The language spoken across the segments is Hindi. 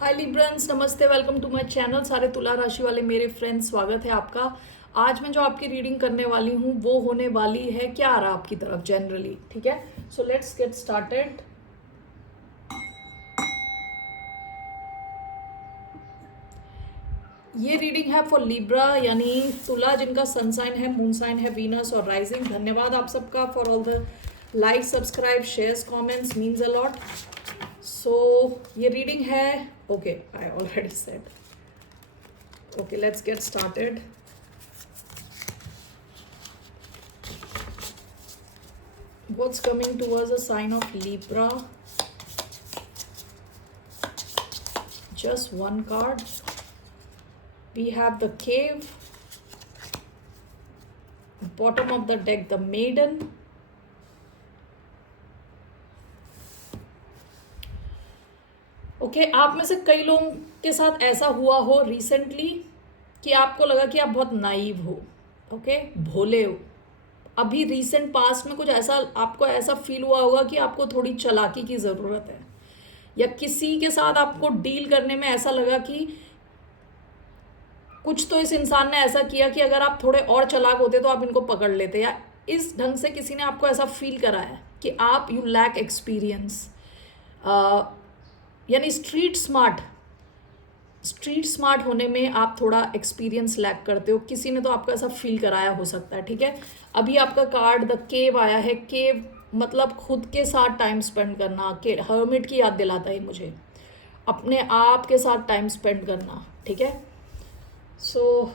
हाय लिब्रंस, नमस्ते, वेलकम टू माय चैनल। सारे तुला राशि वाले मेरे फ्रेंड्स, स्वागत है आपका। आज मैं जो आपकी रीडिंग करने वाली हूँ वो होने वाली है क्या आ रहा आपकी तरफ जनरली, ठीक है। So let's get started. ये रीडिंग है फॉर लिब्रा यानी तुला, जिनका सन साइन है, मून साइन है वीनस और राइजिंग। धन्यवाद आप सबका for all the like, subscribe, shares, comments, means a lot. So ये रीडिंग है, okay, I already said. Okay, let's get started. What's coming towards a sign of Libra? Just one card. We have the Cave. Bottom of the deck, the Maiden. Okay, आप में से कई लोगों के साथ ऐसा हुआ हो रिसेंटली कि आपको लगा कि आप बहुत नाइव हो, ओके, भोले हो। अभी रिसेंट पास्ट में कुछ ऐसा आपको ऐसा फील हुआ होगा कि आपको थोड़ी चालाकी की ज़रूरत है, या किसी के साथ आपको डील करने में ऐसा लगा कि कुछ तो इस इंसान ने ऐसा किया कि अगर आप थोड़े और चालाक होते तो आप इनको पकड़ लेते, या इस ढंग से किसी ने आपको ऐसा फील कराया कि आप यू लैक एक्सपीरियंस, यानी स्ट्रीट स्मार्ट होने में आप थोड़ा एक्सपीरियंस लैक करते हो। किसी ने तो आपको ऐसा फील कराया हो सकता है, ठीक है। अभी आपका कार्ड द केव आया है। केव मतलब खुद के साथ टाइम स्पेंड करना, के हर्मिट की याद दिलाता है मुझे, अपने आप के साथ टाइम स्पेंड करना, ठीक है। सो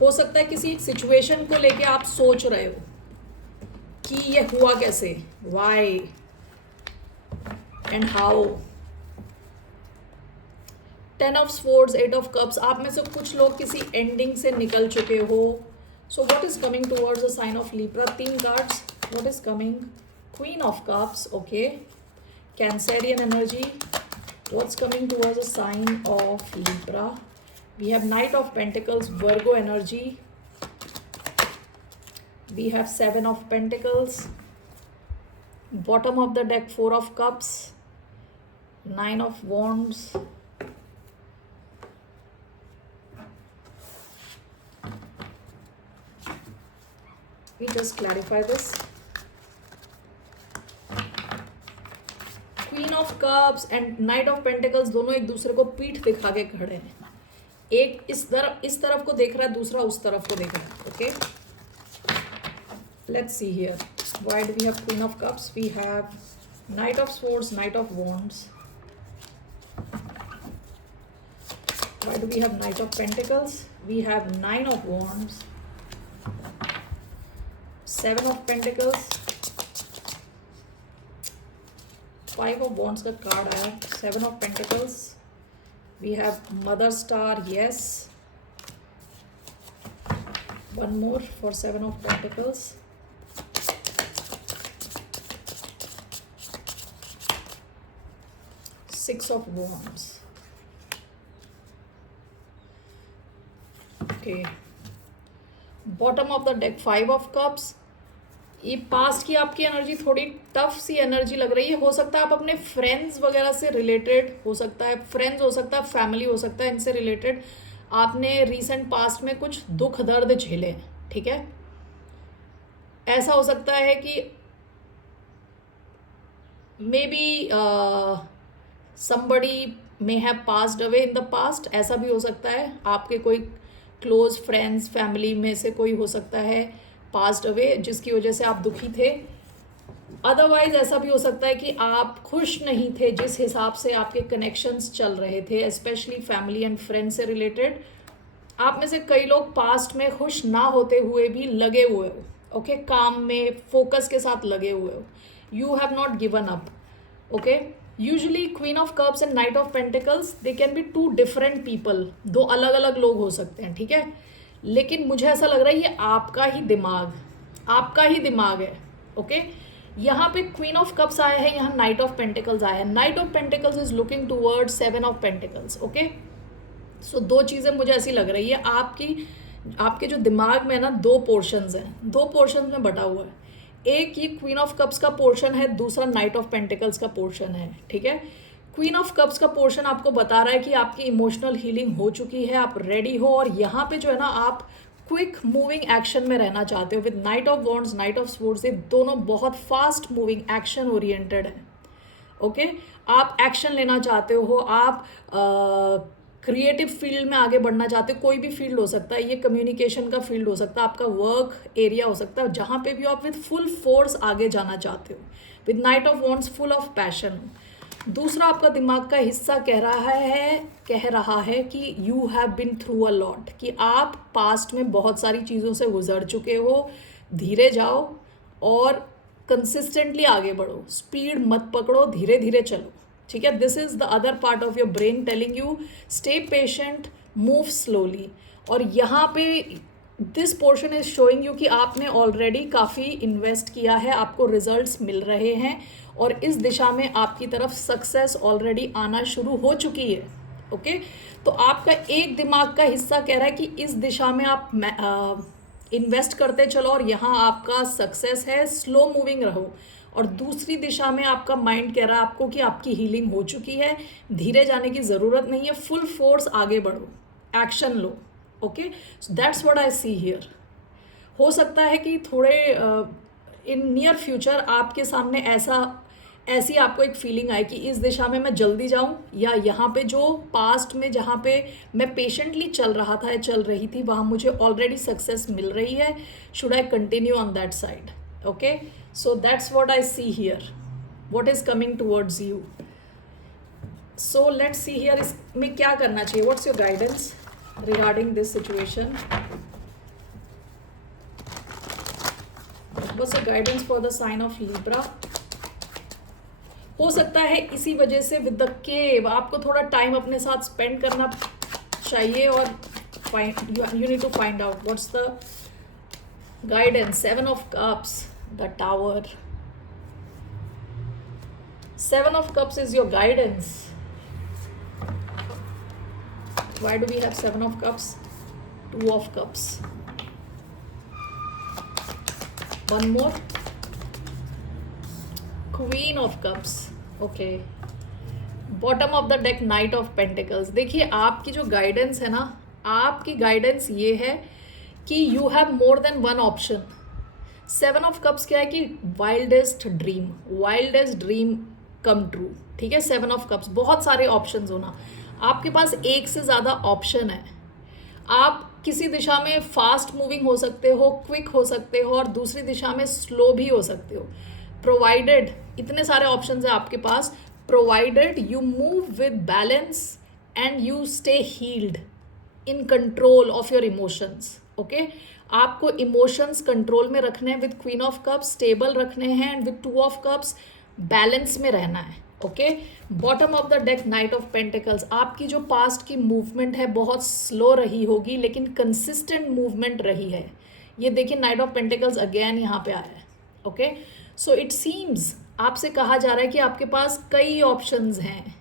हो सकता है किसी सिचुएशन को लेके आप सोच रहे हो कि ये हुआ कैसे, why and how. 10 of swords, 8 of cups, आप में से कुछ लोग किसी एंडिंग से निकल चुके हो। So what is coming towards the sign of Libra? 3 cards, what is coming? Queen of cups, okay, Cancerian energy. What's coming towards the sign of Libra? We have knight of pentacles, Virgo energy. We have 7 of pentacles, bottom of the deck 4 of cups, 9 of wands, we just clarify this. Queen of cups and Knight of Pentacles दोनों एक दूसरे को पीठ दिखा के खड़े हैं। एक इस तरफ को देख रहा है, दूसरा उस तरफ को देख रहा है, okay. Let's see here. Why do we have Queen of Cups? We have Knight of Swords, Knight of Wands. Why do we have Knight of Pentacles? We have 9 of Wands, 7 of Pentacles, 5 of Wands का कार्ड आया, 7 of Pentacles. We have Mother Star, yes. One more for 7 of Pentacles. 6 of Wands. Okay, bottom of the deck 5 of cups. ये पास्ट की आपकी एनर्जी थोड़ी टफ सी एनर्जी लग रही है। हो सकता है आप अपने फ्रेंड्स वगैरह से रिलेटेड, हो सकता है फ्रेंड्स, हो सकता है फैमिली, हो सकता है इनसे रिलेटेड आपने रीसेंट पास्ट में कुछ दुख दर्द झेले हैं, ठीक है। ऐसा हो सकता है कि may be somebody may have passed away in the past, ऐसा भी हो सकता है। आपके कोई क्लोज फ्रेंड्स, फैमिली में से कोई हो सकता है पास्ड अवे, जिसकी वजह से आप दुखी थे। अदरवाइज ऐसा भी हो सकता है कि आप खुश नहीं थे जिस हिसाब से आपके कनेक्शंस चल रहे थे, स्पेशली फैमिली एंड फ्रेंड्स से रिलेटेड। आप में से कई लोग पास्ट में खुश ना होते हुए भी लगे हुए हो, ओके, काम में फोकस के साथ लगे हुए हो। You have not given up, okay. Usually queen of cups and night of pentacles, they can be 2 different people, 2 अलग अलग लोग हो सकते हैं, ठीक है। लेकिन मुझे ऐसा लग रहा है ये आपका ही दिमाग है, ओके। यहाँ पे क्वीन ऑफ कप्स आया है, यहाँ नाइट ऑफ पेंटिकल्स आया है। Knight of pentacles is looking toward 7 of pentacles, okay. So 2 चीज़ें मुझे ऐसी लग रही है। आपके जो दिमाग में है ना, 2 पोर्शंस हैं, 2 पोर्शंस में बटा हुआ है। एक ये क्वीन ऑफ कप्स का पोर्शन है, दूसरा नाइट ऑफ पेंटिकल्स का पोर्शन है, ठीक है। क्वीन ऑफ कप्स का पोर्शन आपको बता रहा है कि आपकी इमोशनल हीलिंग हो चुकी है, आप रेडी हो, और यहाँ पे जो है ना आप क्विक मूविंग एक्शन में रहना चाहते हो। With night of wands, night of swords, ये दोनों बहुत फास्ट मूविंग एक्शन ओरिएंटेड है। ओके आप एक्शन लेना चाहते हो, आप क्रिएटिव फील्ड में आगे बढ़ना चाहते हो। कोई भी फील्ड हो सकता है, ये कम्युनिकेशन का फील्ड हो सकता है, आपका वर्क एरिया हो सकता है, जहाँ पे भी आप विद फुल फोर्स आगे जाना चाहते हो। With night of wands full of passion. दूसरा, आपका दिमाग का हिस्सा कह रहा है कि you have been through a lot, कि आप पास्ट में बहुत सारी चीज़ों से गुजर चुके हो। धीरे जाओ और कंसिस्टेंटली आगे बढ़ो, स्पीड मत पकड़ो, धीरे धीरे चलो, ठीक है। This is the other part of your brain telling you stay patient, move slowly. और यहाँ पे this portion is showing you कि आपने ऑलरेडी काफ़ी इन्वेस्ट किया है, आपको रिजल्ट्स मिल रहे हैं, और इस दिशा में आपकी तरफ सक्सेस ऑलरेडी आना शुरू हो चुकी है। ओके तो आपका एक दिमाग का हिस्सा कह रहा है कि इस दिशा में आप इन्वेस्ट करते चलो और यहाँ आपका सक्सेस है, स्लो मूविंग रहो। और दूसरी दिशा में आपका माइंड कह रहा है आपको कि आपकी हीलिंग हो चुकी है, धीरे जाने की ज़रूरत नहीं है, फुल फोर्स आगे बढ़ो, action low. Okay that's what I see here. हो सकता है कि थोड़े इन नियर फ्यूचर आपके सामने ऐसी आपको एक फीलिंग आए कि इस दिशा में मैं जल्दी जाऊं, या यहाँ पे जो पास्ट में जहाँ पे मैं पेशेंटली चल रहा था या चल रही थी वहाँ मुझे ऑलरेडी सक्सेस मिल रही है, should I continue on that side. Okay so that's what I see here, what is coming towards you. So let's see here इसमें क्या करना चाहिए, what's your guidance regarding this situation, what's your guidance for the sign of Libra. हो सकता है इसी वजह से विद द केव आपको थोड़ा टाइम अपने साथ स्पेंड करना चाहिए, और you need to find out what's the guidance. 7 of Cups, the Tower. 7 of Cups is your guidance. Why do we have 7 of Cups? 2 of Cups. One more. Queen of Cups. Okay. Bottom of the deck, Knight of Pentacles. देखिए आपकी जो गाइडेंस है ना, आपकी गाइडेंस ये है कि you have more than one option. 7 of Cups क्या है कि वाइल्डेस्ट ड्रीम कम ट्रू, ठीक है। 7 of Cups बहुत सारे ऑप्शंस होना, आपके पास एक से ज़्यादा ऑप्शन है। आप किसी दिशा में फास्ट मूविंग हो सकते हो, क्विक हो सकते हो, और दूसरी दिशा में स्लो भी हो सकते हो। प्रोवाइडेड इतने सारे ऑप्शंस हैं आपके पास, provided you move with balance and you stay healed in control of your emotions. Okay आपको इमोशंस कंट्रोल में रखने हैं, with queen of cups stable रखने हैं, and with 2 of Cups balance में रहना है। Okay bottom of the deck, knight of pentacles. आपकी जो पास्ट की मूवमेंट है बहुत स्लो रही होगी, लेकिन कंसिस्टेंट मूवमेंट रही है। ये देखिए नाइट ऑफ पेंटिकल्स अगेन यहाँ पे आया है। ओके सो इट सीम्स आपसे कहा जा रहा है कि आपके पास कई ऑप्शंस हैं।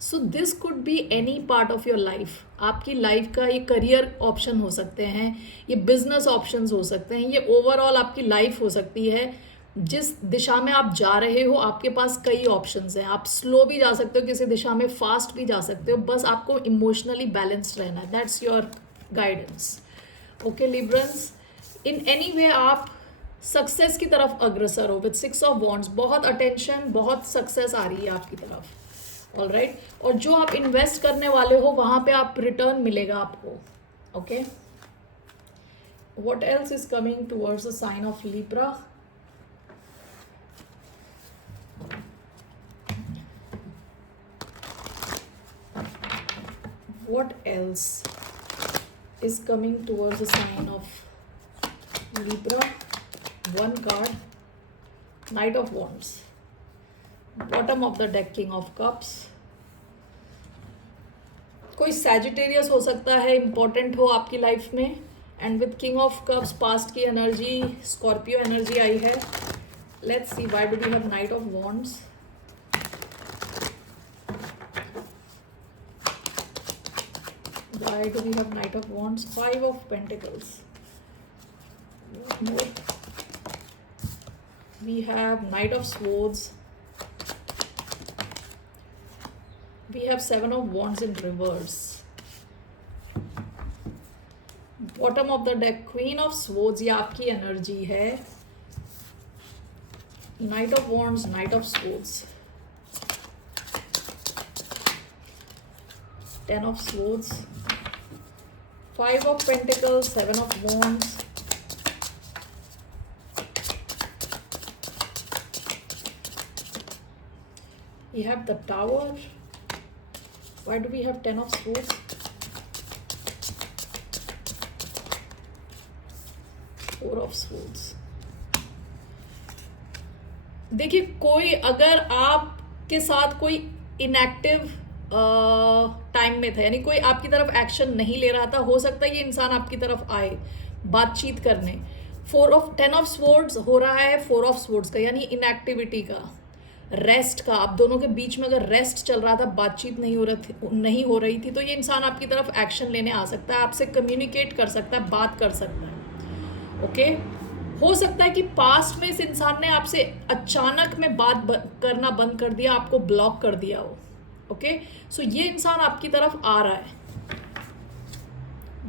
So this could be any part of your life. आपकी लाइफ का ये करियर ऑप्शन हो सकते हैं, ये बिजनेस ऑप्शंस हो सकते हैं, ये ओवरऑल आपकी लाइफ हो सकती है। जिस दिशा में आप जा रहे हो आपके पास कई ऑप्शंस हैं। आप स्लो भी जा सकते हो किसी दिशा में, फास्ट भी जा सकते हो, बस आपको इमोशनली बैलेंस्ड रहना है। That's your guidance. Okay Librans, in any way आप सक्सेस की तरफ अग्रसर हो विद 6 of Wands। बहुत अटेंशन, बहुत सक्सेस आ रही है आपकी तरफ। ऑल राइट और जो आप इन्वेस्ट करने वाले हो वहाँ पे आप रिटर्न मिलेगा आपको। Okay what else is coming towards the sign of Libra. What else is coming towards the sign of Libra? One card, Knight of Wands. Bottom of the deck, King of Cups. कोई सैजिटेरियस हो सकता है, इम्पोर्टेंट हो आपकी लाइफ में, and with king of cups past की एनर्जी, स्कॉर्पियो एनर्जी आई है। Let's see why do we have knight of wands. Why do we have Knight of Wands? 5 of Pentacles. More. we have Knight of Swords, we have Seven of Wands in reverse. Bottom of the deck Queen of Swords, ये आपकी एनर्जी है. Knight of Wands, Knight of Swords, Ten of Swords, Five of Pentacles, Seven of Wands, we have the Tower. Why do we have Ten of Swords? Four of Swords. देखिए, कोई अगर आपके साथ कोई इनएक्टिव टाइम में था, यानी कोई आपकी तरफ एक्शन नहीं ले रहा था, हो सकता है ये इंसान आपकी तरफ आए बातचीत करने. टेन ऑफ स्वॉर्ड्स हो रहा है, फोर ऑफ स्वॉर्ड्स का, यानी इनएक्टिविटी का, रेस्ट का. आप दोनों के बीच में अगर रेस्ट चल रहा था, बातचीत नहीं हो रही थी, तो ये इंसान आपकी तरफ एक्शन लेने आ सकता है, आपसे कम्युनिकेट कर सकता है, बात कर सकता है. ओके, हो सकता है कि पास्ट में इस इंसान ने आपसे अचानक में बात करना बंद कर दिया, आपको ब्लॉक कर दिया हो. ओके, सो ये इंसान आपकी तरफ आ रहा है.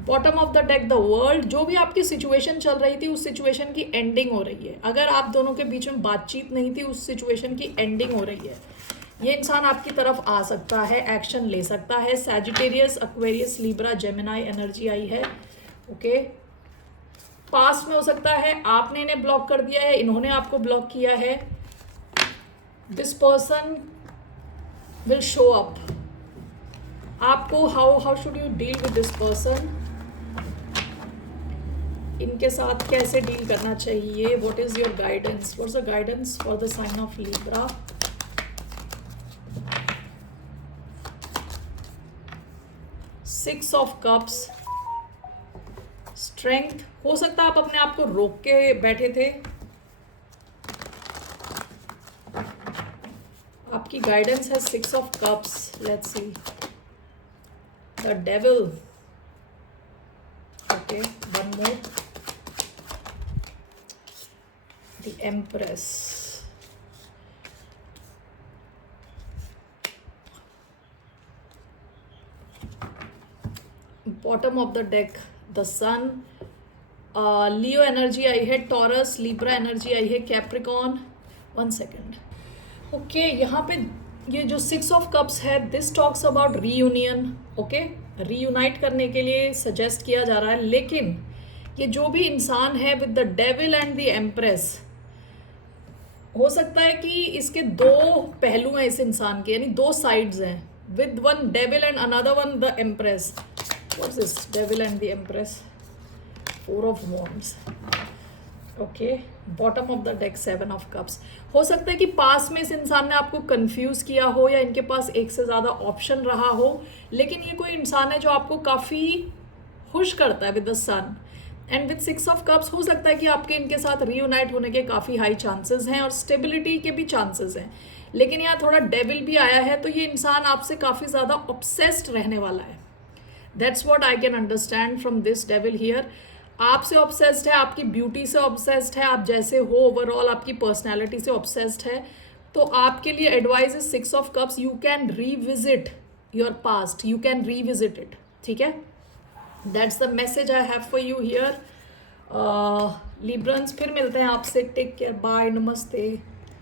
Bottom of the deck the world, जो भी आपकी सिचुएशन चल रही थी उस सिचुएशन की एंडिंग हो रही है. अगर आप दोनों के बीच में बातचीत नहीं थी, उस सिचुएशन की एंडिंग हो रही है. ये इंसान आपकी तरफ आ सकता है, एक्शन ले सकता है. Sagittarius, Aquarius, Libra, Gemini energy आई है. ओके, पास्ट में हो सकता है आपने इन्हें ब्लॉक कर दिया है, इन्होंने आपको ब्लॉक किया है. This person will show up. आपको how should you deal with this person, इनके साथ कैसे डील करना चाहिए. What is your guidance, what's the guidance for the sign of Libra. Six of cups, strength. हो सकता है आप अपने आप को रोक के बैठे थे. आपकी गाइडेंस है six of cups. Let's see the devil. Okay, one more, the empress. Bottom of the deck the sun. Leo energy आई है, टॉरस, लिब्रा एनर्जी आई है, कैप्रिकॉन. One second. ओके, यहाँ पे ये जो सिक्स ऑफ कप्स है, this talks about reunion. Okay, reunite करने के लिए सजेस्ट किया जा रहा है. लेकिन ये जो भी इंसान है with the devil and the empress, हो सकता है कि इसके दो पहलू हैं इस इंसान के, यानी दो साइड्स हैं. With one devil and another one the empress. What is this devil and the empress? Four of wands. Okay, bottom of the deck seven of cups. हो सकता है कि पास में इस इंसान ने आपको कंफ्यूज किया हो, या इनके पास एक से ज़्यादा ऑप्शन रहा हो. लेकिन ये कोई इंसान है जो आपको काफ़ी खुश करता है with the sun. And with six of cups हो सकता है कि आपके इनके साथ रीयूनाइट होने के काफ़ी हाई चांसेस हैं, और स्टेबिलिटी के भी चांसेस हैं. लेकिन यहाँ थोड़ा डेविल भी आया है, तो ये इंसान आपसे काफ़ी ज़्यादा ऑब्सेस्ड रहने वाला है. That's what I can understand from this devil here. आपसे ऑब्सेस्ड है, आपकी ब्यूटी से ऑब्सेस्ड है, आप जैसे हो ओवरऑल आपकी पर्सनैलिटी से ऑब्सेस्ड है. तो आपके लिए advice is six of cups. You can revisit your past, you can revisit it. ठीक है, that's the message I have for you here. Librans, फिर मिलते हैं आपसे. टेक केयर, बाय, नमस्ते.